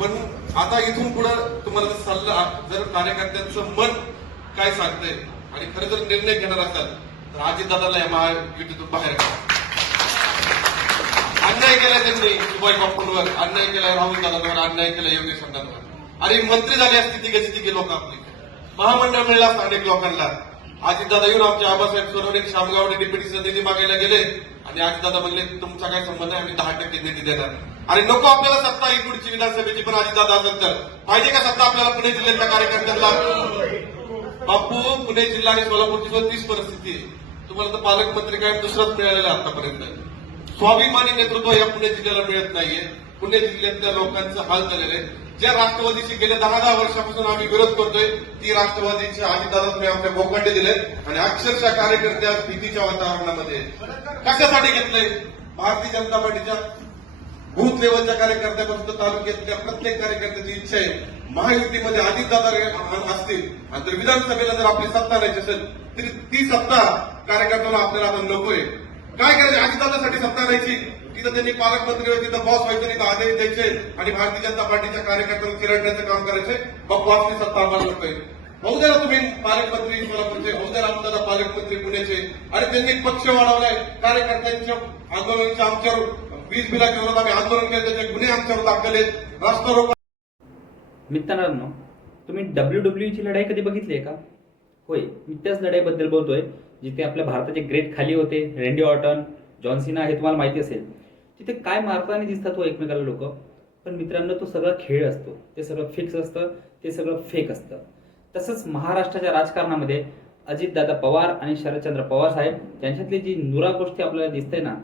पण आता इथून पुढं तुम्हाला जर सल्ला जर कार्यकर्त्यांचं मन काय सांगतंय आणि खरं जर निर्णय घेणार असाल तर अजितदादाला या महायुतीतून बाहेर काढा. अन्याय केलाय त्यांनी सुभाष बापूंवर अन्याय केलाय राहुल दादांवर अन्याय केलाय योगेश अण्णांवर अरे मंत्री झाले असते तिघे तिघे लोक आपली. महामंडळ मिळला अनेक लोकांना. अजितदादा येऊन आमचे आबासाहेब सोनवणे शामगावडे डिप्युटीचा निधी मागायला गेले. आणि अजितदादा म्हणले तुमचा काय संबंध आहे? आम्ही दहा टक्के निधी देणार आणि नको आपल्याला सत्ता ही पुढची विधानसभेची पण अजितदादा असेल तर. पाहिजे का सत्ता आपल्याला पुणे जिल्ह्यातल्या कार्यकर्त्यांना? बापू पुणे जिल्हा आणि सोलापूरची पण तीच परिस्थिती आहे. तुम्हाला तर पालकमंत्री काय दुसराच मिळालेला आतापर्यंत. स्वाभिमानी नेतृत्व या पुणे जिल्ह्याला मिळत नाहीये. पुणे जिल्ह्यातल्या लोकांचं हाल झालेलं आहे. ज्या राष्ट्रवादीशी गेल्या दहा दहा वर्षापासून आम्ही विरोध करतोय ती राष्ट्रवादीच्या आजीदादा तुम्ही आमच्या भोकांडे दिले आणि अक्षरशः कार्यकर्त्या भीतीच्या वातावरणामध्ये कशासाठी घेतलंय? भारतीय जनता पार्टीच्या बूथ लेवलच्या कार्यकर्त्यापासून तालुक्यातल्या प्रत्येक कार्यकर्त्याची इच्छा आहे. महायुतीमध्ये अजितदादा रे- असतील. आणि जर विधानसभेला जर आपली सत्ता राहायची असेल तरी ती सत्ता कार्यकर्त्यांना आपल्याला आता नकोय काय करायचं? अजितदादासाठी सत्ता राहायची. तिथं त्यांनी पालकमंत्री होते तिथं बॉस व्हायचं तिथं आदेश द्यायचे आणि भारतीय जनता पार्टीच्या कार्यकर्त्यांना चिरडण्याचं काम करायचे बॉसची सत्ता आम्हाला नकोय होऊ द्या तुम्ही पालकमंत्री सोलापूरचे. होऊ द्या रामदादा पालकमंत्री पुण्याचे. आणि त्यांनी पक्ष वाढवलाय. कार्यकर्त्यांच्या आंदोलनाच्या आमच्यावर वीज बिलाच्या विरोधात आम्ही आंदोलन केलं त्याचे गुन्हे आमच्यावर दाखल आहेत. रास्ता रोको. मित्रांनो तुम्ही डब्ल्यू डब्ल्यू ची लढाई कधी बघितली आहे का? होय मी त्याच लढाईबद्दल बोलतोय जिथे आपल्या भारताचे ग्रेट खाली होते रेंडी ऑर्टन जॉन्सिना हे तुम्हाला माहिती असेल. तिथे काय मारताना दिसतात हो एकमेकाला लोक? पण मित्रांनो तो सगळा खेळ असतो ते सगळं फिक्स असतं ते सगळं फेक असतं. तसंच महाराष्ट्राच्या राजकारणामध्ये अजितदादा पवार आणि शरदचंद्र पवार साहेब यांच्यातली जी नुरा गोष्टी आपल्याला दिसते ना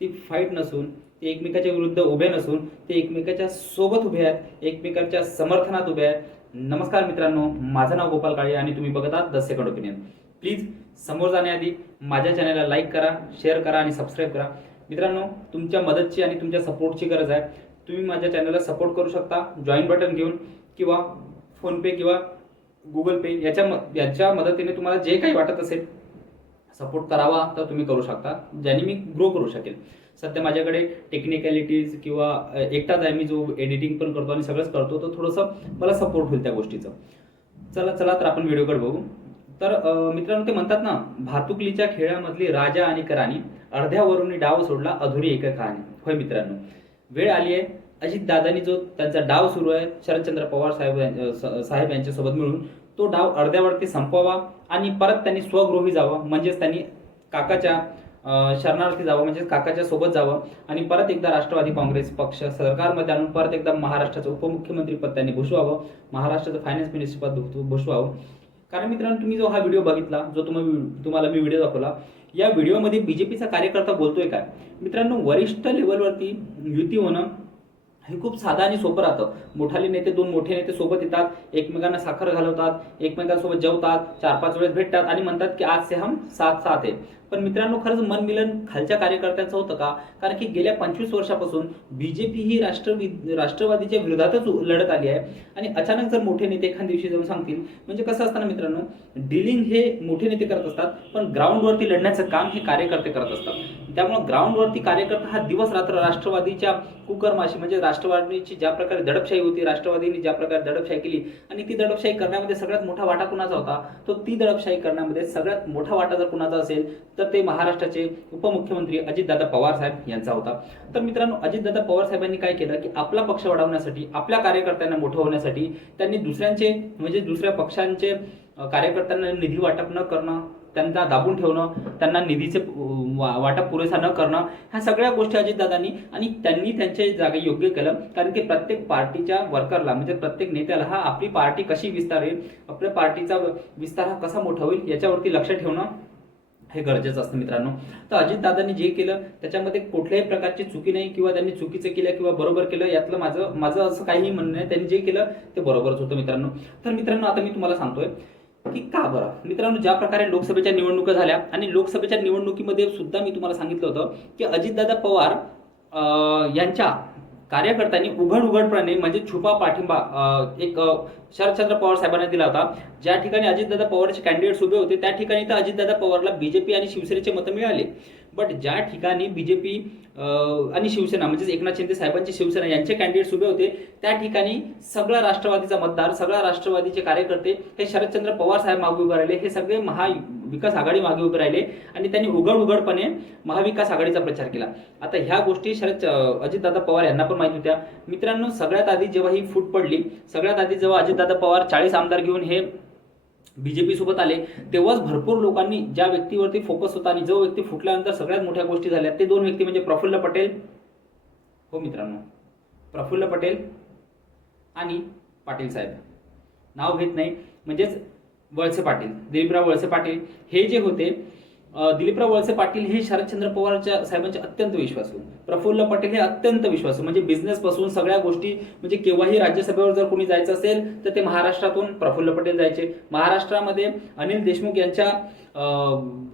ती फाईट नसून ते एकमेकाच्या विरुद्ध उभे नसून ते एकमेकाच्या सोबत उभे आहेत एकमेकांच्या समर्थनात उभे आहेत. नमस्कार मित्रांनो माझं नाव गोपाल काळे आणि तुम्ही बघत आहात द सेकंड ओपिनियन प्लीज समोर जाण्याआधी माझ्या चॅनलला लाईक करा शेअर करा आणि सबस्क्राईब करा. मित्रांनो तुमच्या मदतची आणि तुमच्या सपोर्टची गरज आहे. तुम्ही माझ्या चॅनलला सपोर्ट करू शकता जॉईन बटन घेऊन किंवा फोनपे किंवा गुगल पे याच्या म- याच्या मदतीने तुम्हाला जे काही वाटत असेल सपोर्ट करावा तर तुम्ही करू शकता ज्याने मी ग्रो करू शकेल सध्या माझ्याकडे टेक्निकॅलिटीज किंवा एकटाच आहे मी जो एडिटिंग पण करतो आणि सगळंच करतो तर थोडंसं मला सपोर्ट होईल त्या गोष्टीचं. चला चला तर आपण व्हिडिओकडे बघू. तर मित्रांनो ते म्हणतात ना भातुकलीच्या खेळामधली राजा आणि कराणी अर्ध्यावरून डाव सोडला अधुरी एक कहाणी. होय मित्रांनो. वेळ आली आहे. अजित दादानी जो त्यांचा डाव सुरू आहे शरदचंद्र पवार साहेब साहेब यांच्यासोबत मिळून तो डाव अर्ध्यावरती संपवावा आणि परत त्यांनी स्वगृही जावा म्हणजेच त्यांनी काकाच्या शरणार्थी जावं म्हणजे काकाच्या सोबत जावं. आणि परत एकदा राष्ट्रवादी काँग्रेस पक्ष सरकारमध्ये आणून परत एकदा महाराष्ट्राचं उपमुख्यमंत्री पद त्यांनी भूषवावं. महाराष्ट्राचं फायनान्स मिनिस्टर पद भूषवावं. कारण मित्रांनो तुम्ही जो हा व्हिडिओ बघितला जो तुम्ही तुम्हाला मी व्हिडिओ दाखवला या व्हिडिओमध्ये बीजेपीचा कार्यकर्ता बोलतोय काय? मित्रांनो वरिष्ठ लेवलवरती युती होणं हे खूप साधं आणि सोपं राहतं. मोठाले नेते दोन मोठे नेते सोबत येतात एकमेकांना साखर घालवतात एकमेकांसोबत जेवतात चार पाच वेळेस भेटतात आणि म्हणतात की आज से हम साथ साथ आहे पण मित्रांनो खरंच मनमिलन खालच्या कार्यकर्त्यांचं होतं का? कारण की गेल्या पंचवीस वर्षापासून बीजेपी ही राष्ट्रवि राष्ट्रवादीच्या विरोधातच लढत आली आहे. आणि अचानक जर मोठे नेते एखाद्या दिवशी जाऊन सांगतील म्हणजे कसं असतं ना मित्रांनो डिलिंग हे मोठे नेते करत असतात पण ग्राउंडवरती लढण्याचं काम हे कार्यकर्ते करत असतात. त्यामुळे ग्राउंडवरती कार्यकर्ता हा दिवस रात्र राष्ट्रवादीच्या कुकर्माशी म्हणजे राष्ट्रवादीची ज्या प्रकारे दडपशाही होती राष्ट्रवादीने ज्या प्रकारे दडपशाही केली आणि ती दडपशाही करण्यामध्ये सगळ्यात मोठा वाटा कुणाचा होता? तो ती दडपशाही करण्यामध्ये सगळ्यात मोठा वाटा जर कुणाचा असेल तर तर ते महाराष्ट्राचे उपमुख्यमंत्री अजितदादा पवार साहेब यांचा होता. तर मित्रांनो अजितदादा पवार साहेबांनी काय केलं की आपला पक्ष वाढवण्यासाठी आपल्या कार्यकर्त्यांना मोठं होण्यासाठी त्यांनी दुसऱ्यांचे म्हणजे दुसऱ्या पक्षांचे कार्यकर्त्यांना निधी वाटप न करणं त्यांना दाबून ठेवणं त्यांना निधीचे वा- वाटप पुरेसा न करणं ह्या सगळ्या गोष्टी अजितदादांनी आणि त्यांनी त्यांच्या जागे योग्य केलं. कारण की प्रत्येक पार्टीच्या वर्करला म्हणजे प्रत्येक नेत्याला हा आपली पार्टी कशी विस्तारेल आपल्या पार्टीचा विस्तार हा कसा मोठा होईल याच्यावरती लक्ष ठेवणं हे गरजेचं असतं मित्रांनो. तर अजितदादांनी जे केलं त्याच्यामध्ये कुठल्याही प्रकारची चुकी नाही किंवा त्यांनी चुकीचं केलं किंवा बरोबर केलं यातलं माझं माझं असं काहीही म्हणणं नाही. त्यांनी जे केलं ते बरोबरच होतं मित्रांनो. तर मित्रांनो आता मी तुम्हाला सांगतोय की का बरं? मित्रांनो ज्या प्रकारे लोकसभेच्या निवडणुका झाल्या आणि लोकसभेच्या निवडणुकीमध्ये सुद्धा मी तुम्हाला सांगितलं होतं की अजितदादा पवार यांच्या कार्यकर्त्यांनी उघड उघडपणे म्हणजे छुपा पाठिंबा एक शरदचंद्र पवार साहेबांना दिला होता. ज्या ठिकाणी अजितदादा पवारचे कॅन्डिडेट्स उभे होते त्या ठिकाणी तर अजितदादा पवारला बीजेपी आणि शिवसेनेचे मतं मिळाले. बट ज्या ठिकाणी बीजेपी आणि शिवसेना म्हणजेच एकनाथ शिंदे साहेबांची शिवसेना यांचे कॅन्डिडेट्स उभे होते त्या ठिकाणी सगळा राष्ट्रवादीचा मतदार सगळा राष्ट्रवादीचे कार्यकर्ते हे शरदचंद्र पवार साहेब मागे उभे राहिले. हे सगळे महा विकास आघाडी मागे उभे राहिले आणि त्यांनी उघड उघडपणे महाविकास आघाडीचा प्रचार केला. आता ह्या गोष्टी शरद अजितदादा पवार यांना पण माहिती होत्या. मित्रांनो सगळ्यात आधी जेव्हा ही फूट पडली सगळ्यात आधी जेव्हा अजितदादा पवार चाळीस आमदार घेऊन हे बीजेपी सोबत आले तेव्हाच भरपूर लोकांनी ज्या व्यक्तीवरती फोकस होता आणि जो व्यक्ती फुटल्यानंतर सगळ्यात मोठ्या गोष्टी झाल्या ते दोन व्यक्ती म्हणजे प्रफुल्ल पटेल हो मित्रांनो प्रफुल्ल पटेल आणि पाटील साहेब. नाव घेत नाही म्हणजेच वळसे पाटील दिलीपराव वळसे पाटील हे जे होते दिलीपराव वळसे पाटील हे शरदचंद्र पवारच्या साहेबांचे अत्यंत विश्वासू. प्रफुल्ल पटेल हे अत्यंत विश्वासू. म्हणजे बिझनेस पासून सगळ्या गोष्टी म्हणजे केव्हाही राज्यसभेवर जर कोणी जायचं असेल तर ते महाराष्ट्रातून प्रफुल्ल पटेल जायचे. महाराष्ट्रामध्ये अनिल देशमुख यांच्या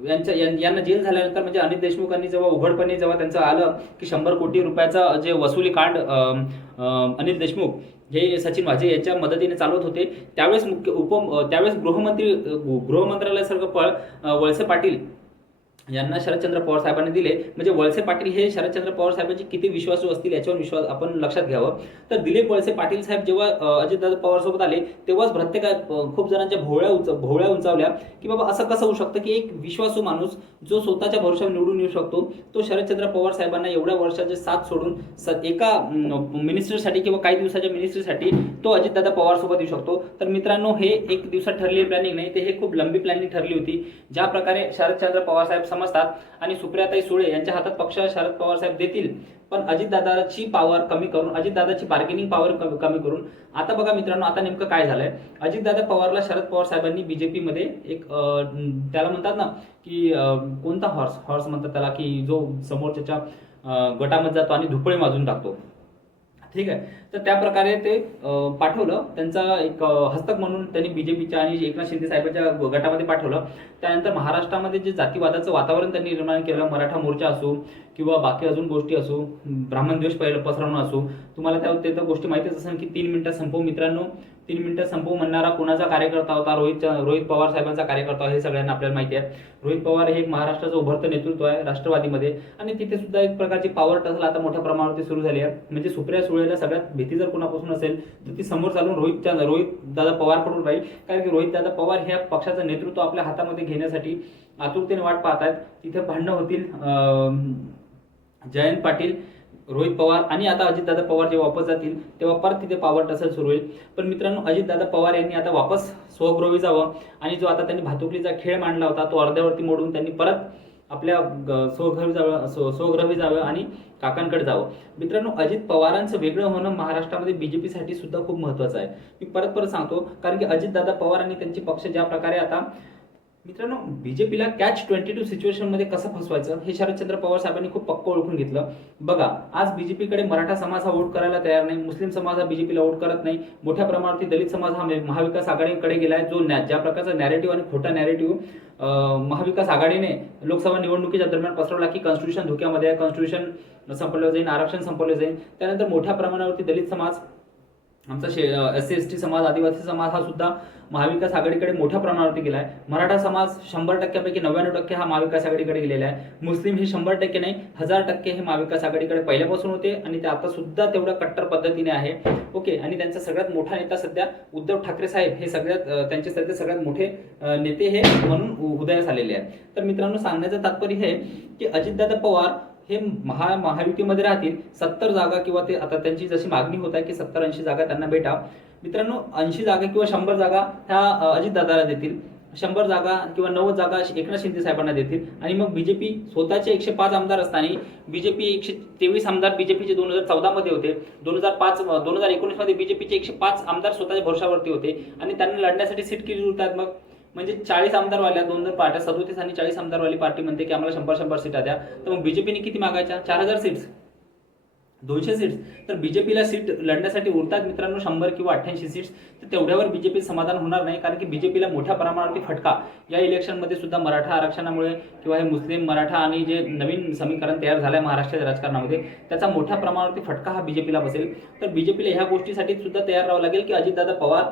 यांच्या यां- यांना जेल झाल्यानंतर म्हणजे अनिल देशमुखांनी जेव्हा उघडपणे जेव्हा त्यांचं आलं की शंभर कोटी रुपयाचा जे वसुली कांड अनिल देशमुख हे सचिन वाजे यांच्या मदतीने चालवत होते त्यावेळेस मुख्य उप त्यावेळेस गृहमंत्री गृहमंत्रालयासारखं पळ वळसे पाटील यांना शरदचंद्र पवार साहेबांनी दिले. म्हणजे वळसे पाटील हे शरदचंद्र पवार साहेबांचे किती विश्वासू असतील याच्यावर विश्वास आपण लक्षात घ्यावं. तर दिलीप वळसे पाटील साहेब जेव्हा अजितदादा पवार सोबत आले तेव्हाच प्रत्येका खूप जणांच्या भोवळ्या उंच भोवळ्या उंचावल्या की बाबा असं कसं होऊ शकतं की एक विश्वासू माणूस जो स्वतःच्या भरोशावर निवडून येऊ शकतो तो शरदचंद्र पवार साहेबांना एवढ्या वर्षाचे साथ सोडून स- एका मिनिस्टरसाठी किंवा काही दिवसाच्या मिनिस्टरसाठी तो अजितदादा पवार सोबत येऊ शकतो. तर मित्रांनो हे एक दिवसात ठरलेली प्लॅनिंग नाही ते हे खूप लंबी प्लॅनिंग ठरली होती. ज्या प्रकारे शरदचंद्र पवार साहेब समजतात. आणि सुप्रियाताई सुळे यांच्या हातात पक्ष शरद पवार साहेब देतील. पण अजितदादाची पॉवर कमी करून अजितदादाची बार्गेनिंग पॉवर कमी करून आता बघा मित्रांनो आता नेमकं काय झालंय? अजितदादा पवारला शरद पवार साहेबांनी बीजेपी मध्ये एक त्याला म्हणतात ना की कोणता हॉर्स हॉर्स म्हणतात त्याला की जो समोरच्या गटामध्ये जातो आणि धुपळे माजून टाकतो. ठीक आहे? तर त्या प्रकारे ते पाठवलं. त्यांचा एक हस्तक म्हणून त्यांनी बीजेपीच्या आणि एकनाथ शिंदे साहेबांच्या गटामध्ये पाठवलं. त्यानंतर महाराष्ट्रामध्ये जे जातीवादाचं वातावरण त्यांनी निर्माण केलं मराठा मोर्चा असो किंवा बाकी अजून गोष्टी असो ब्राह्मण द्वेष पहिलं पसरवणं असो तुम्हाला त्या ते तर गोष्टी माहितीच असेल की तीन मिनिटात संपव मित्रांनो तीन मिनिटं संपवू म्हणणारा कोणाचा कार्यकर्ता होता? रोहित रोहित पवार साहेबांचा कार्यकर्ता हे सगळ्यांना आपल्याला माहिती आहे. रोहित पवार हे एक महाराष्ट्राचं उभरतं नेतृत्व आहे राष्ट्रवादीमध्ये. आणि तिथे सुद्धा एक प्रकारची पॉवर टसल आता मोठ्या प्रमाणावरती सुरू झाली आहे. म्हणजे सुप्रिया सुळेला सगळ्यात भीती जर कोणापासून असेल तर ती समोर चालून रोहितच्या रोहित दादा पवारकडून राहील. कारण की रोहित दादा पवार ह्या पक्षाचं नेतृत्व आपल्या हातामध्ये घेण्यासाठी आतुरतेने वाट पाहत आहेत तिथे भांडणं होतील. जयंत पाटील रोहित पवार आणि आता अजितदादा पवार जेव्हा वापस जातील तेव्हा परत तिथे पावर टसल सुरू होईल. पण मित्रांनो अजितदादा पवार यांनी आता वापस स्वगृही जावं आणि जो आता त्यांनी भातुकलीचा खेळ मांडला होता तो अर्ध्यावरती मोडून त्यांनी परत आपल्या ग- जावं स्व- स्वगृही जावं आणि काकांकडे जावं. मित्रांनो अजित पवारांचं वेगळं होणं महाराष्ट्रामध्ये बी जे पीसाठी सुद्धा खूप महत्वाचं आहे. मी परत परत सांगतो कारण की अजितदादा पवार आणि त्यांचे पक्ष ज्या प्रकारे आता मित्रांनो बीजेपीला कॅच ट्वेंटी टू सिच्युएशनमध्ये कसं फसवायचं हे शरदचंद्र पवार साहेबांनी खूप पक्क ओळखून घेतलं. बघा आज बीजेपीकडे मराठा समाज हा वोट करायला तयार नाही मुस्लिम समाज हा बीजेपीला वोट करत नाही मोठ्या प्रमाणावरती दलित समाज हा म्हणजे महाविकास आघाडीकडे गेला आहे जो न्या- ज्या प्रकारचा नॅरेटिव्ह आणि खोटा नॅरेटिव्ह महाविकास आघाडीने लोकसभा निवडणुकीच्या दरम्यान पसरवला की कॉन्स्टिट्यूशन धोक्यामध्ये आहे कॉन्स्टिट्यूशन संपवलं जाईल आरक्षण संपवलं जाईल त्यानंतर मोठ्या प्रमाणावरती दलित समाज आमचा शे एस सी एस टी समाज आदिवासी समाज हा सुद्धा महाविकास आघाडीकडे मोठ्या प्रमाणावरती गेला आहे मराठा समाज शंभर टक्क्यापैकी नव्याण्णव टक्के हा महाविकास आघाडीकडे गेलेला आहे. मुस्लिम हे शंभर टक्के नाही हजार टक्के हे महाविकास आघाडीकडे पहिल्यापासून होते आणि ते आता सुद्धा तेवढ्या कट्टर पद्धतीने आहे. ओके आणि त्यांचा सगळ्यात मोठा नेता सध्या उद्धव ठाकरे साहेब हे सगळ्यात त्यांचे सध्या सगळ्यात मोठे नेते हे म्हणून उदयास आलेले आहेत. तर मित्रांनो सांगण्याचं तात्पर्य हे की अजितदादा पवार हे महा महायुतीमध्ये राहतील सत्तर जागा किंवा ते आता त्यांची जशी मागणी होत आहे की सत्तर ऐंशी जागा त्यांना भेटाव. मित्रांनो ऐंशी जागा किंवा शंभर जागा ह्या अजित अजितदादाला देतील. शंभर जागा किंवा नव्वद जागा एकनाथ शिंदे साहेबांना देतील. आणि मग बीजेपी स्वतःचे एकशे पाच आमदार असताना बीजेपी एकशे तेवीस आमदार बीजेपीचे दोन हजार चौदामध्ये होते. दोन हजार पाच दोन हजार एकोणीसमध्ये बीजेपीचे एकशे पाच आमदार स्वतःच्या भरोशावरती होते. आणि त्यांना लढण्यासाठी सीट किती उरतात मग? म्हणजे चाळीस आमदारवाल्या दोन दोन पार्ट्या सदोतीस आणि चाळीस आमदारवाली पार्टी म्हणते की आम्हाला शंभर शंभर सीटा द्या तर मग बीजेपीने किती मागायच्या? चार हजार सीट्स. दोनशे सीट्स. तर बीजेपीला सीट लढण्यासाठी उरतात मित्रांनो शंभर किंवा अठ्ठ्याऐंशी सीट्स तर तेवढ्यावर बीजेपी समाधान होणार नाही कारण की बीजेपीला मोठ्या प्रमाणावरती फटका. या इलेक्शनमध्ये सुद्धा मराठा आरक्षणामुळे किंवा हे मुस्लिम मराठा आणि जे नवीन समीकरण तयार झालं आहे महाराष्ट्राच्या राजकारणामध्ये त्याचा मोठ्या प्रमाणावरती फटका हा बीजेपीला बसेल. तर बीजेपीला ह्या गोष्टीसाठी सुद्धा तयार राहावं लागेल की अजितदादा पवार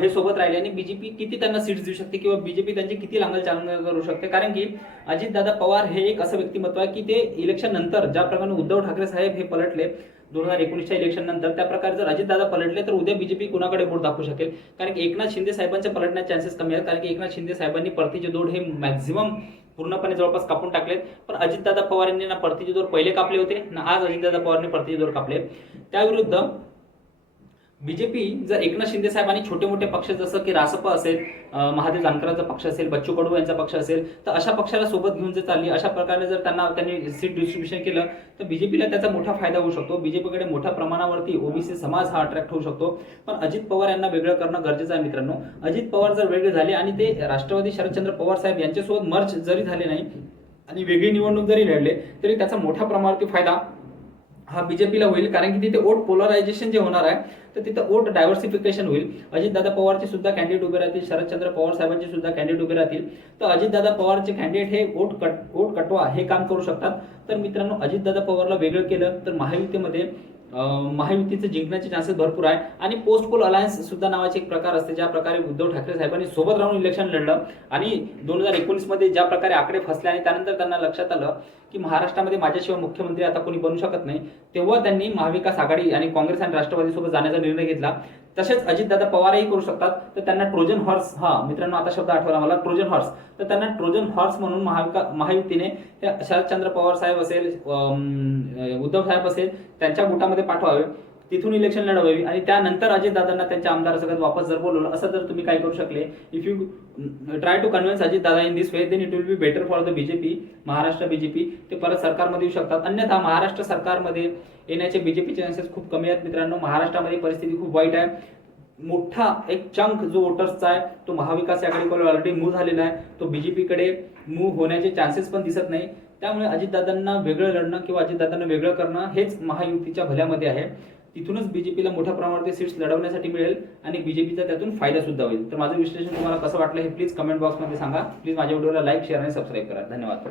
हे सोबत राहिले आणि बीजेपी किती त्यांना सीट्स देऊ शकते किंवा बीजेपी त्यांची किती लांगल चांगल करू शकते? कारण की अजितदादा पवार हे एक असं व्यक्तिमत्व आहे की ते इलेक्शन नंतर ज्या प्रकारे उद्धव ठाकरे साहेब हे पलटले दोन हजार एकोणीसच्या इलेक्शन नंतर त्या प्रकारे जर अजितदादा पलटले तर उद्या बीजेपी कुणाकडे बोट दाखवू शकेल? कारण की एकनाथ शिंदे साहेबांचे पलटण्याचे चान्सेस कमी आहेत कारण की एकनाथ शिंदे साहेबांनी परतीचे दोड हे मॅक्झिमम पूर्णपणे जवळपास कापून टाकलेत. पण अजितदादा पवार यांनी ना परतीचे दोर पहिले कापले होते ना आज अजितदादा पवारने परतीचे दोर कापले. त्याविरुद्ध बीजेपी जर एकनाथ शिंदे साहेबांनी आणि छोटे मोठे पक्ष जसं की रासप असेल महादेव जानकरांचा पक्ष असेल बच्चू कडू यांचा पक्ष असेल तर अशा पक्षाला सोबत घेऊन जर चालली अशा प्रकारे जर त्यांना त्यांनी सीट डिस्ट्रीब्युशन केलं तर बीजेपीला त्याचा मोठा फायदा होऊ शकतो. बीजेपीकडे मोठ्या प्रमाणावरती ओबीसी समाज हा अट्रॅक्ट होऊ शकतो. पण अजित पवार यांना वेगळं करणं गरजेचं आहे मित्रांनो. अजित पवार जर वेगळे झाले आणि ते राष्ट्रवादी शरदचंद्र पवार साहेब यांच्यासोबत मर्च जरी झाले नाही आणि वेगळी निवडणूक जरी लढले तरी त्याचा मोठ्या प्रमाणावरती फायदा हा बीजेपीला होईल कारण की तिथे वोट पोलरायझेशन जे होणार आहे तर तिथं वोट डायव्हर्सिफिकेशन होईल. अजितदादा पवारचे सुद्धा कॅन्डिडेट उभे राहतील शरदचंद्र पवार साहेबांचे सुद्धा कॅन्डिडेट उभे राहतील. तर अजितदादा पवारचे कॅन्डिडेट हे वोट कट वोट कटवा हे काम करू शकतात. तर मित्रांनो अजितदादा पवारला वेगळं केलं तर महायुतीमध्ये महायुतीचं जिंकण्याचे चान्सेस भरपूर आहे. आणि पोस्ट पोल अलायन्स सुद्धा नावाचे एक प्रकार असते ज्या प्रकारे उद्धव ठाकरे साहेबांनी सोबत राहून इलेक्शन लढलं. आणि दोन हजार एकोणीसमध्ये ज्या प्रकारे आकडे फसले आणि त्यानंतर त्यांना लक्षात आलं की महाराष्ट्रामध्ये माझ्याशिवाय मुख्यमंत्री आता कोणी बनू शकत नाही तेव्हा त्यांनी महाविकास आघाडी आणि काँग्रेस आणि राष्ट्रवादीसोबत जाण्याचा निर्णय घेतला. तसेच अजितदादा पवारही करू शकतात. तर त्यांना ट्रोजन हॉर्स हा मित्रांनो आता शब्द आठवला मला ट्रोजन हॉर्स तर त्यांना ट्रोजन हॉर्स म्हणून महाविका महायुतीने शरदचंद्र पवार साहेब असेल अं, उद्धव साहेब असेल त्यांच्या गुटामध्ये पाठवावे. तिथून इलेक्शन लढवावी आणि त्यानंतर अजितदादांना त्यांच्या आमदार सगळ्यात वापस जर बोलवलं असं जर तुम्ही काय करू शकले? If you try to convince Ajitdada in this way then it will be better for the BJP Maharashtra BJP ते परत सरकारमध्ये येऊ शकतात. अन्यथा महाराष्ट्र सरकारमध्ये येण्याचे बीजेपीचे चान्सेस खूप कमी आहेत मित्रांनो. महाराष्ट्रामध्ये परिस्थिती खूप वाईट आहे. मोठा एक चंक जो वोटर्सचा आहे तो महाविकास आघाडीकडे ऑलरेडी मूव्ह झालेला आहे. तो बीजेपीकडे मूव्ह होण्याचे चान्सेस पण दिसत नाही. त्यामुळे अजितदादांना वेगळं लढणं किंवा अजितदादांना वेगळं करणं हेच महायुतीच्या भल्यामध्ये आहे. तिथूनच बीजेपीला मोठ्या प्रमाणात सीट्स लढवण्यासाठी मिळेल आणि बीजेपीचा त्यातून फायदा सुद्धा होईल. तर माझं विश्लेषण तुम्हाला कसं वाटलं हे प्लीज कमेंट बॉक्समध्ये सांगा. प्लीज माझ्या व्हिडिओला लाईक शेअर आणि सबस्क्राईब करा. धन्यवाद.